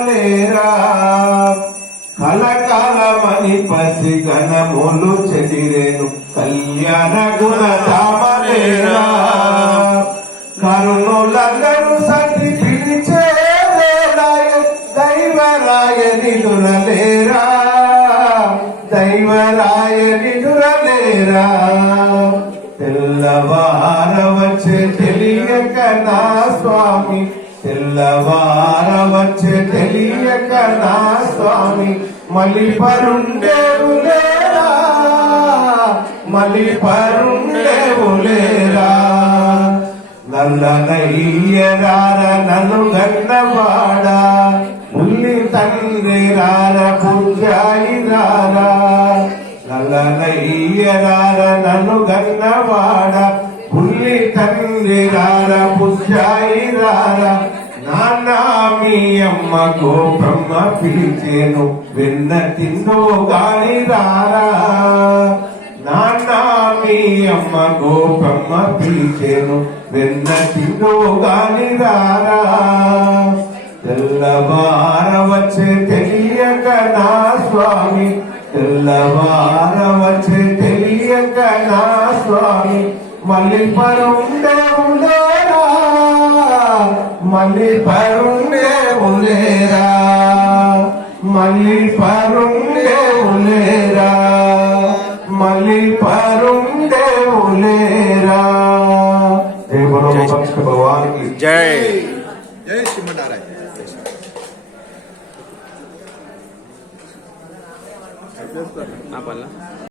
తామలేరా కలకాలమని పసి గణములు చెదిరేను కళ్యాణ గుణ తామలేరా కరుణులందరూ సతి పిలిచే వేళాయ దైవరాయ నిదురలేరా దైవరాయ నిదురలేరా తెల్లవార వచ్చే తెలియక నా స్వామి తెల్లవార వచ్చే తెలియక నా స్వామి మళ్ళీ పరుండేవులేరా మళ్ళీ పరుండేవులేరా నల్లనయ్యరార నన్ను గన్నవాడ ఉల్లి తండ్రి రార పుంజాయి రారా నల్లనయ్యరార నన్ను గన్నవాడ ఉల్లి తండ్రి రార పుంజాయి రారా నాన్న మీ అమ్మ గోపమ్మ పిలిచేను వెన్న తిందో గాని రారా నాన్న మీ అమ్మ గోపమ్మ పిలిచేను వెన్న తిందో గాని రారా తెల్లవార వచ్చే తెలియక నా స్వామి తెల్లవార వచ్చే తెలియక నా స్వామి మళ్ళీ పరుండేవులేరా మళ్ళీ పరుండేవులేరా మళ్ళీ పరుండేవులేరా మళ్ళీ పరుండేవులేరా జై బలో భక్త భగవాన్ की जय जय श्रीमनारायण